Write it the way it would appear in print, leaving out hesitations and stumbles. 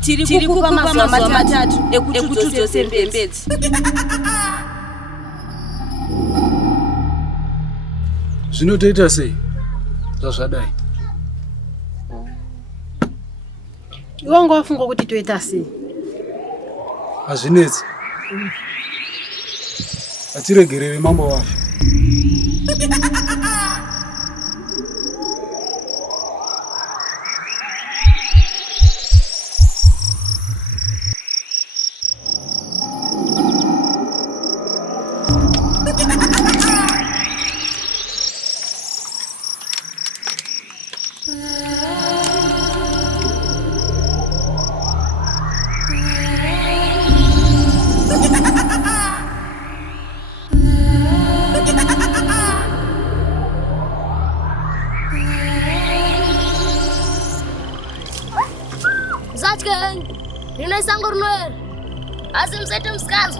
Tiri kukupa mazuva matatu ekuti udzose mbembedzi. Zvinotoita sei zvazvadai? Iwe wafunga kuti toita sei? Hazvinetsi. Atiregerere mambo wacho. Zaczkę! Rinaj sangor noer! Azim setum skaz!